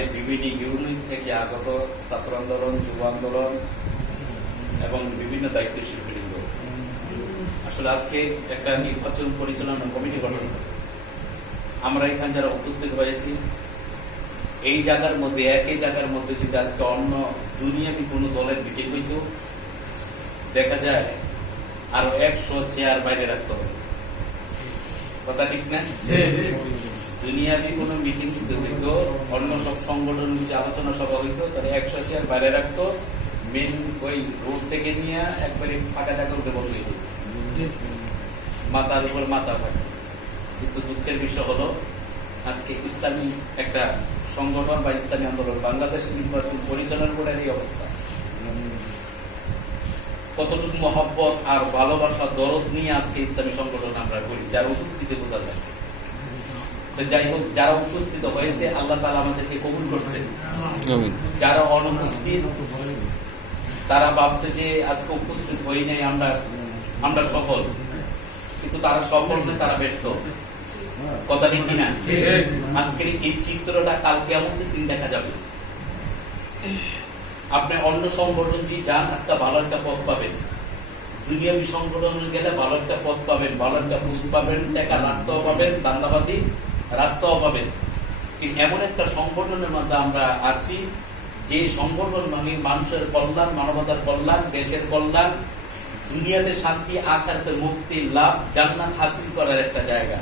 বাড়ির বিভিন্ন ইউনিট থেকে আগত ছাত্র আন্দোলন, যুব আন্দোলন এবং বিভিন্ন দায়িত্বশীল বৃন্দ। আসলে আজকে একটা নির্বাচন পরিচালনা কমিটি গঠন করে আমরা এখানে যারা উপস্থিত হয়েছি, এই জায়গার মধ্যে একই জায়গার মধ্যে যদি আজকে অন্য দুনিয়াবি কোনো দলের মিটিং হইতো, দেখা যায় আরো 100 চেয়ার বাইরে রাখতে হবে। কথা ঠিক না? দুনিয়াবি কোনো মিটিং যদি হইতো, অন্য সব সংগঠন যে আলোচনা সভা হইতো, তাহলে 100 চেয়ার বাইরে রাখতো, মেন ওই রোড থেকে নিয়ে একবারে ফাঁকা জায়গা উঠে বসে হইতো, মাথার উপর মাথা থাকতো। কিন্তু দুঃখের বিষয় হলো আজকে ইসলামী একটা সংগঠন বা ইসলামী আন্দোলন বাংলাদেশের নির্বাচন পরিচালনা করার এই অবস্থা। কতটুকু মহব্বত আর ভালোবাসা দরদ নিয়ে আজকে ইসলামী সংগঠন আমরা করি, যার উপস্থিতি বোঝা যায়। তো যাই হোক, যারা উপস্থিত হয়েছে আল্লাহ তাআলা আমাদেরকে কবুল করছেন। যারা অনুপস্থিত তারা ভাবছে যে আজকে উপস্থিত হই নাই, আমরা সফল, কিন্তু তারা সফল নয়, তারা ব্যর্থ। কথা ঠিক কিনা? আজকের এই চিত্রটা কাল কিয়ামতের দিন দেখা যাবে। আপনি অন্য সংগঠন দিয়ে যান, আজকে ভালো একটা পথ পাবেন। দুনিয়াবী সংগঠনে গেলে ভালো একটা পথ পাবেন, ভালো একটা পুঁজি পাবেন, টাকা রাস্তাও পাবেন, দান্দাবাজি রাস্তাও পাবেন। কিন্তু এমন একটা সংগঠনের মধ্যে আমরা আছি যে সংগঠন মানে মানুষের কল্যাণ, মানবতার কল্যাণ, দেশের কল্যাণ, দুনিয়াতে শান্তি, আখিরাতে মুক্তি লাভ, জান্নাত হাসিল করার একটা জায়গা।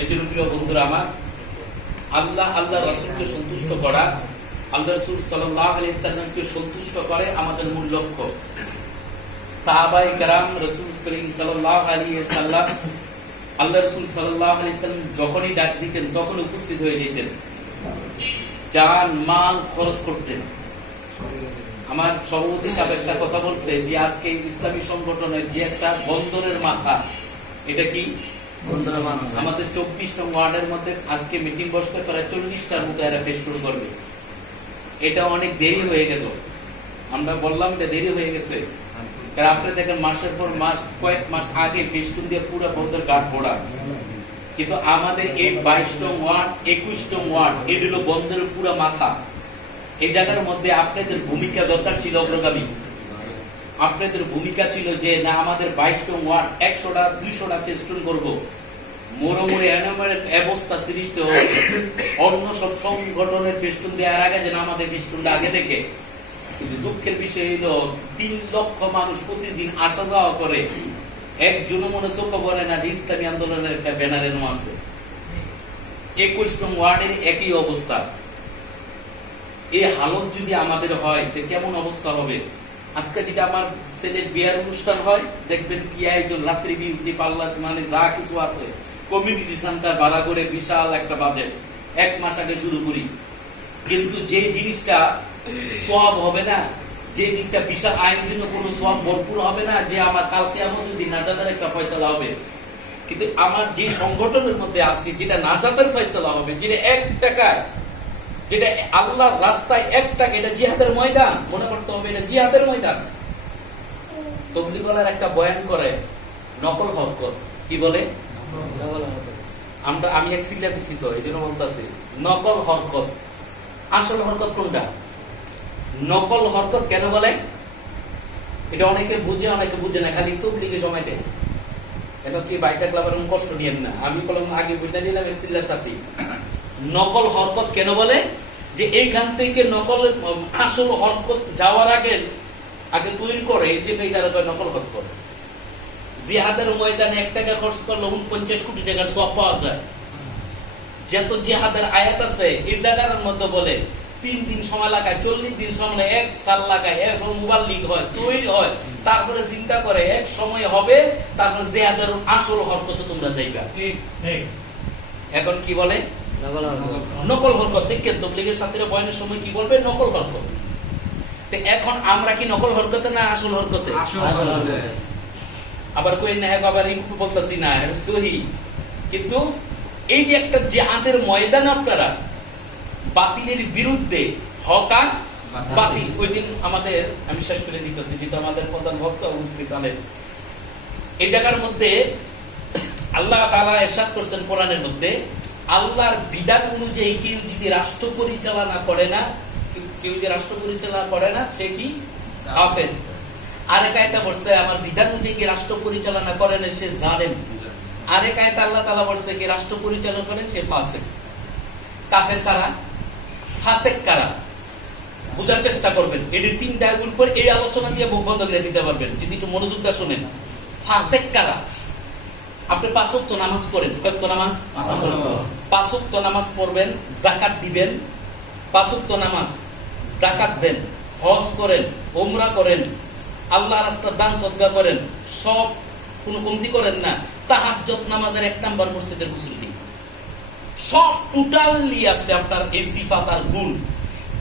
এই জন্য প্রিয় বন্ধুরা আমার, আল্লাহ রাসূলকে সন্তুষ্ট করা, আল্লাহ রাসূল সাল্লাল্লাহু আলাইহি সাল্লামকে সন্তুষ্ট করে আমাদের মূল লক্ষ্য। সাহাবায়ে কেরাম রাসূল করিম সাল্লাল্লাহু আলাইহি সাল্লাম, আল্লাহ রাসূল সাল্লাল্লাহু আলাইহি সাল্লাম যখনই ডাক দিতেন তখন উপস্থিত হয়ে যেতেন, জান মাল খরচ করতেন। আমার সভাপতি সাহেব একটা কথা বলছে যে আজকে ইসলামী সংগঠনের যে একটা বন্দরের মাথা, এটা কি আমাদের 24 নং ওয়ার্ডের মধ্যে আজকে মিটিং বসতে প্রায় 40টার মতো এরা ফেস্টুন করবে। এটা অনেক দেরি হয়ে গেল, আমরা বললাম এটা দেরি হয়ে গেছে, কারণ আপনি দেখেন মাসের পর মাস, কয়েক মাস আগে ফেস্টুন দিয়ে পুরো বন্দর গার্ড ভরা। কিন্তু আমাদের এই 22 নং ওয়ার্ড, 21 নং ওয়ার্ড, এটা হলো বন্দরের পুরো মাথা। এই জায়গার মধ্যে আপনাদের ভূমিকা দরকার ছিল অগ্রগামী। আপনাদের ভূমিকা ছিল যে না, আমাদের 22 নং ওয়ার্ড 100টা 200টা ফেস্টুন করবো, মোড়ে এমন অবস্থা সৃষ্টি হবে অন্য সব সংগঠনের ফেস্টুন দেওয়ার আগে যেন আমাদের ফেস্টুনটা আগে দেখে। কিন্তু দুঃখের বিষয় হলো 3 লক্ষ মানুষ প্রতিদিন আসা যাওয়া করে, একজনও মনে চোখে পড়ে না যে ইসলামী আন্দোলনের একটা ব্যানার এনে আছে। 21 নং ওয়ার্ডের একই অবস্থা। এই হালত যদি আমাদের হয় তো কেমন অবস্থা হবে? আজকে যদি আমার ছেলের বিয়ের অনুষ্ঠান হয়, দেখবেন কি আয়োজন, রাত্রি বিউটি পার্লার, মানে যা কিছু আছে, কমিউনিটি সেন্টার ভাড়া করে বিশাল একটা বাজেট 1 মাস আগে শুরু করি। কিন্তু যে জিনিসটা সওয়াব হবে না, যে জিনিসটা বিশাল আইনের জন্য কোনো সওয়াব ভরপুর হবে না, যে আমার কালকে আমার যদি নাজাতের একটা ফয়সালা হবে। কিন্তু আমার যে সংগঠনের মধ্যে আছি, যেটা নাজাতের ফয়সালা হবে, যেটা 1 টাকায়, যেটা আল্লাহর রাস্তায় 1 টাকা, এটা জিহাদের ময়দান। মনে করতে হবে এটা জিহাদের ময়দান। তবলিগওয়ালার একটা বয়ান করে নকল হরকত, কি বলে? আমি এক সিগলা দিছি তো, এই জন্য বলতেছি নকল হরকত। আসল হরকত কোনটা? নকল হরকত কেন বলে? এটা অনেকে বুঝে, অনেকে বুঝে না, খালি তবলিগে জমাই দেয়। কেন কি বাইতা ক্লাবের কষ্ট নিয়েন না, আমি বললাম আগে বুঝে নিলাম এক সিগলার সাথে। নকল হরকত কেন বলে? যে এইখান থেকে নকল আসল হরকত যাওয়ার আগে তৈরি করে, এই জন্য এটা নকল হরকত। জিহাদের ময়দানে 1 টাকা খরচ করলে 49 কোটি টাকার সওয়াব পাওয়া যায়। যত জিহাদের আয়াত আছে এই জায়গার মধ্যে বলে 3 দিন সময় লাগায়, 40 দিন সময়, 1 সাল লাগায়, মুবাল্লিগ হয়, তৈরি হয়, তারপরে চিন্তা করে এক সময় হবে, তারপরে জিহাদের আসল হরকত তোমরা যাইবা। এখন কি বলে? নকল হরকত। দেখেন তবলিগের সাথে বয়ানের সময় কি বলবে? নকল হরকত। এখন আমরা কি নকল হরকতে না আসল হরকতে? আবার কই না, আবার একটু বলতেছি না সহি। কিন্তু এই যে একটা জিহাদের ময়দান, আপনারা বাতিলের বিরুদ্ধে, হক আর বাতিল। ওই দিন আমাদের, আমি শেষ করে দিতেছি, যেটা আমাদের প্রধান বক্তা উপস্থিত হলেন, এই জায়গার মধ্যে আল্লাহ তাআলা ইরশাদ করছেন কোরআনের মধ্যে, আল্লাহর বিধান অনুযায়ী কেউ যদি রাষ্ট্র পরিচালনা করে না, কেউ যে রাষ্ট্র পরিচালনা করে না সে কি কাফের। আরেক আয়াতে বলছে আমার বিধান অনুযায়ী কি রাষ্ট্র পরিচালনা করে না সে জালেম। আরেক আয়াতে আল্লাহ তাআলা বলছে কি রাষ্ট্র পরিচালনা করেন সে ফাসিক। কাফের কারা, ফাসিক কারা, বুঝার চেষ্টা করবেন। এই তিনটা উপর এই আলোচনা দিয়ে মুখ বন্ধ করে দিতে পারবেন যদি একটু মনোযোগ দিয়ে শুনেন। ফাসিক কারা? আপনি 5 ওয়াক্ত নামাজ পড়েন, কত নামাজ? 5 ওয়াক্ত নামাজ পড়বেন, যাকাত দিবেন, 5 ওয়াক্ত নামাজ, যাকাত দেন, হজ করেন, উমরা করেন, আল্লাহর রাস্তায় দান সদকা করেন, সব কোনো কমতি করেন না। তাহাজ্জুদ নামাজের 1 নাম্বার মসজিদের মুসল্লি, সব টোটালি আছে আপনার এই সিফাত আর গুণ।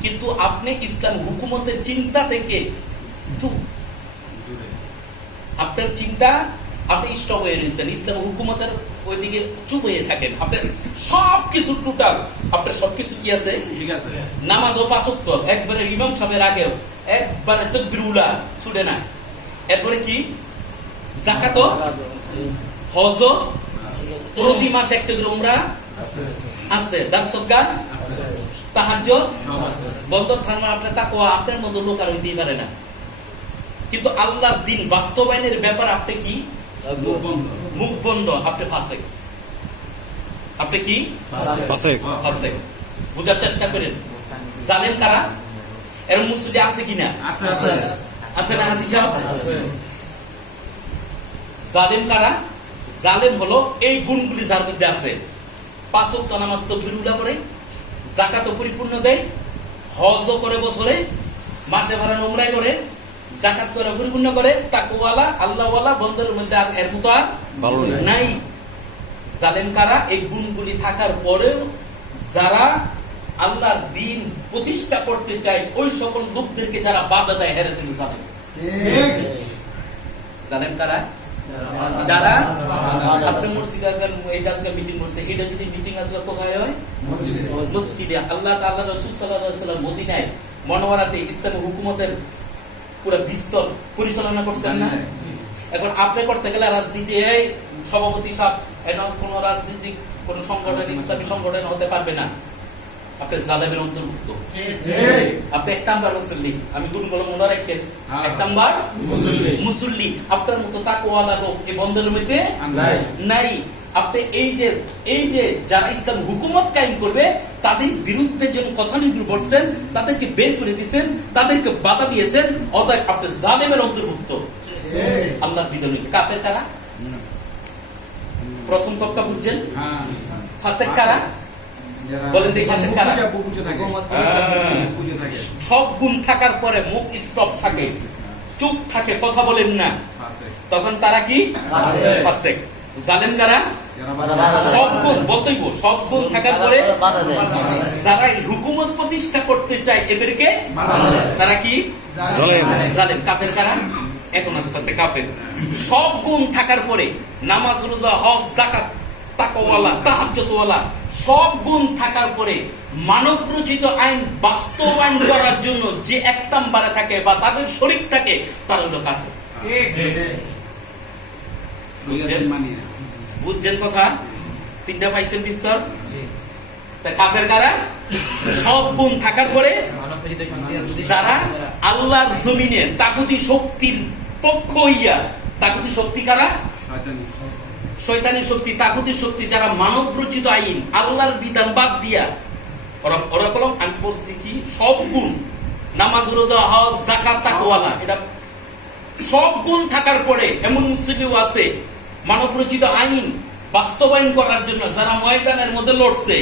কিন্তু আপনি ইসলাম হুকুমতের চিন্তা থেকে আপনার চিন্তা আপনি স্টপ হয়ে রয়েছেন, ইসলাম হুকুমতের ওইদিকে চুপ হয়ে থাকেন। আপনার সবকিছু টোটাল, আপনার সবকিছু কি আছে? নামাজও 5 ওয়াক্ত, একবারে ইমাম সাহেবের আগেও একবারে তাকবীরুল্লাহ ছুটে না। এরপরে কি? যাকাতও, হজও, প্রতি মাসে একটা করে উমরা আছে, দান সদকা আছে, তাহাজ্জুদ বন্ধ থাকলে আপনার তাকওয়া আপনার মতো লোক আর হইতেই পারে না। কিন্তু আল্লাহর দ্বীন বাস্তবায়নের ব্যাপার আপনি কি? মুখ বন্ধ, আপনি ফাসিক। আপনি কি? ফাসিক। বুঝার চেষ্টা করেন। জালেম কারা? এর মুসলিম আছে কিনা? আছে না হাজি সাহেব? জালেম কারা? জালেম হলো এই গুণগুলি যার মধ্যে আছে। 5 ওয়াক্ত নামাজ তো তাকবীরুল্লাহ পড়ে, যাকাতও পরিপূর্ণ দেয়, হজও করে বছরে, মাসে ভাড়া উমরা করে, যাকাত করে পরিপূর্ণ করে, তাকওয়ালা আল্লাহওয়ালা, বন্ধের মধ্যে আর এর মতো আর নাই। জালেম কারা? এই গুণগুলি থাকার পরেও যারা আল্লাহর দ্বীন প্রতিষ্ঠা করতে চায় ওই সকল লোকদেরকে যারা বাধা দেয় হেরে কিন্তু জালেম। জালেম কারা? যারা আপনি মসজিদে এই আজকে মিটিং করছে, এটা যদি মিটিং আসলে কোথায় হয়? মসজিদে। আল্লাহ তাআলা রাসূল সাল্লাল্লাহু আলাইহি ওয়াসাল্লাম মদিনায় মনোয়ারাতে ইসলামী হুকুমতের পুরো বিস্তর পরিচালনা করছেন না? এখন আপনি করতে গেলে রাজনীতি এই সভাপতি সাহেব এটা কোন রাজনৈতিক কোন সংগঠন ইসলামী সংগঠন হতে পারবে না। আপনি জালেমের অন্তর্ভুক্ত। আপনি 1 নাম্বার মুসল্লি, আমি গুণগুলো মনে রাখেন। 1 নাম্বার মুসল্লি। আপনার মতো তাকওয়ালা লোক এই বন্ধের মধ্যে নাই। আপনি এই যে যারা ইসলাম হুকুমত কায়েম করবে তাদের বিরুদ্ধে যখন কথা নিয়ে বলছেন, তাদেরকে বের করে দিয়েছেন, তাদেরকে বাধা দিয়েছেন, অতএব আপনি জালেমের অন্তর্ভুক্ত। আল্লাহর বিধান। কাফের কারা? প্রথম তবকা বুঝছেন? ফাসিক কারা? বলেন দেখি ফাসিক কারা? সব গুণ থাকার পরে মুখ স্টপ থাকে, চুপ থাকে, কথা বলেন না, তখন তারা কি? ফাসিক। জালেম কারা? সব গুণ বলতেইব, সব গুণ থাকার পরে যারা হুকুমত প্রতিষ্ঠা করতে চায় এদেরকে তারা কি? জালেম। কাফের কারা? এখন আসতেছে কাফের। সব গুণ থাকার পরে নামাজ, রোজা, হজ, যাকাত, তাকওয়ালা, তাহাজ্জুদওয়ালা সব গুণ থাকার পরে মানব রচিত আইন বাস্তবায়ন করার জন্য যে 1 নাম্বারে থাকে বা তাদের শরীক থাকে তারা হলো কাফের। বুঝছেন কথা? 3টা পাইছেন বিস্তর? কাফের কারা? সব গুণ থাকার পরে যারা আল্লাহর জমিনে তাগুতি শক্তির পক্ষ হইয়া, তাগুতি শক্তি কারা? শয়তানি শক্তি, তাগুতি শক্তি, যারা মানব রচিত আইন আল্লাহর বিধান বাদ দিয়া ওরা কলম আমি বলছি কি সব গুণ, নামাজ, রোজা, হজ, যাকাত, তাকওয়ালা, এটা সব গুণ থাকার পরে এমন মুসলিমও আছে মানব রচিত আইন বাস্তবায়ন করার জন্য যারা ময়দানের মধ্যে লড়ছে,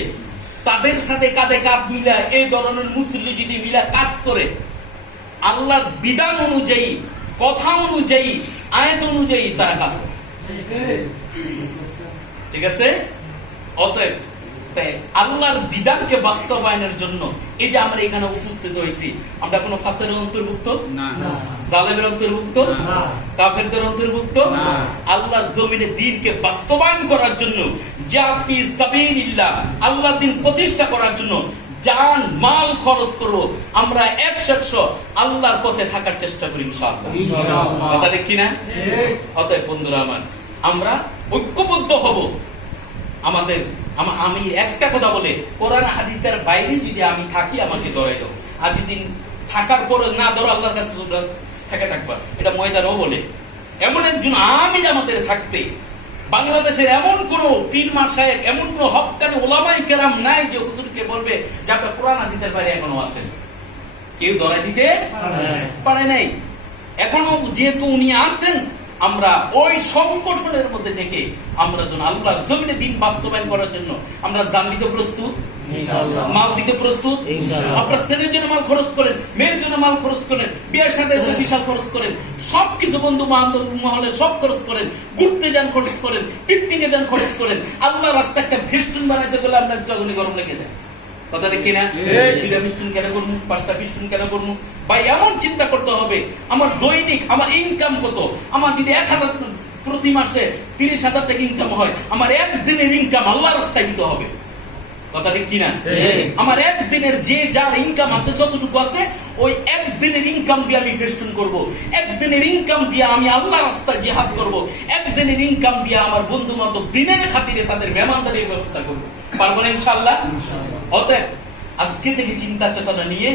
তাদের সাথে কাঁধে কাঁধ মিলা এই ধরনের মুসলিম যদি মিলা কাজ করে আল্লাহর বিধান অনুযায়ী, কথা অনুযায়ী, আয়াত অনুযায়ী তারা কাজ করে। ঠিক আছে? অতএব আল্লাহর বিধানকে বাস্তবায়নের জন্য এই যে আমরা এখানে উপস্থিত হয়েছি, আমরা কোন ফাসের অন্তর্ভুক্ত না, জালেমের অন্তর্ভুক্ত না, কাফেরদের অন্তর্ভুক্ত না। আল্লাহর জমিনে দ্বীনকে বাস্তবায়ন করার জন্য, জিহাদ ফি সাবিলিল্লাহ, আল্লাহর দ্বীন প্রতিষ্ঠা করার জন্য জান মাল খরচ করব, আমরা 100% আল্লাহর পথে থাকার চেষ্টা করি ইনশাআল্লাহ। কথা ঠিক কিনা? অতএব বন্ধুরা আমার, আমরা ঐক্যবদ্ধ হব। আমি একটা কথা বলে, কোরআন হাদিসের বাইরে যদি আমি থাকি আমাকে ধরে দাও, আর যদি থাকার পরে না ধরো আল্লাহর কাছে তোমরা থেকে থাকবা। এটা ময়দানও বলে এমন একজন আমির আমাদের থাকতে বাংলাদেশের এমন কোন পীর মাশায়েখ, এমন কোন হক্কানি ওলামায়ে কেরাম নাই যে হুজুরকে বলবে যে আপনি কোরআন হাদিসের বাইরে এখনো আছেন। কেউ ধরাই দিতে পারে নাই। এখনো যেহেতু উনি আছেন, আমরা ওই সংগঠনের মধ্যে থেকে আমরা যেন আল্লাহর জমিনে দিন বাস্তবায়ন করার জন্য আমরা জান দিতে প্রস্তুত, মাল দিতে প্রস্তুত। আপনার ছেলের জন্য মাল খরচ করেন, মেয়ের জন্য মাল খরচ করেন, বিয়ের সাথে বিশাল খরচ করেন, সবকিছু বন্ধু বান্ধব মহলে সব খরচ করেন, ঘুরতে যান খরচ করেন, পিকনিকে যান খরচ করেন। আল্লাহ রাস্তা একটা ফেস্টুন বানাইতে গেলে আপনার জগনে গরম লেগে যায়। কথা ঠিক কিনা? 2টা ফিস্টুন কেন করবো, 5টা ফিস্টুন কেন করবো? ভাই এমন চিন্তা করতে হবে, আমার দৈনিক আমার ইনকাম কত। আমার যদি 1000 প্রতি মাসে 30,000 টাকা ইনকাম হয়, আমার একদিনের ইনকাম আল্লাহ রাস্তায় দিতে হবে। কথা ঠিক কিনা? আমার একদিনের যে যার ইনকাম আছে, যতটুকু আছে, ওই একদিনের ইনকাম দিয়ে আমি ফেস্টুন করব, একদিনের ইনকাম দিয়ে আমি আল্লাহ রাস্তায় জিহাদ করব, একদিনের ইনকাম দিয়ে আমার বন্ধু বান্ধব দিনের খাতিরে তাদের মেহমানদারির ব্যবস্থা করব। পারবো না ইনশাআল্লাহ? অতএব আজকে থেকে চিন্তা চেতনা নিয়ে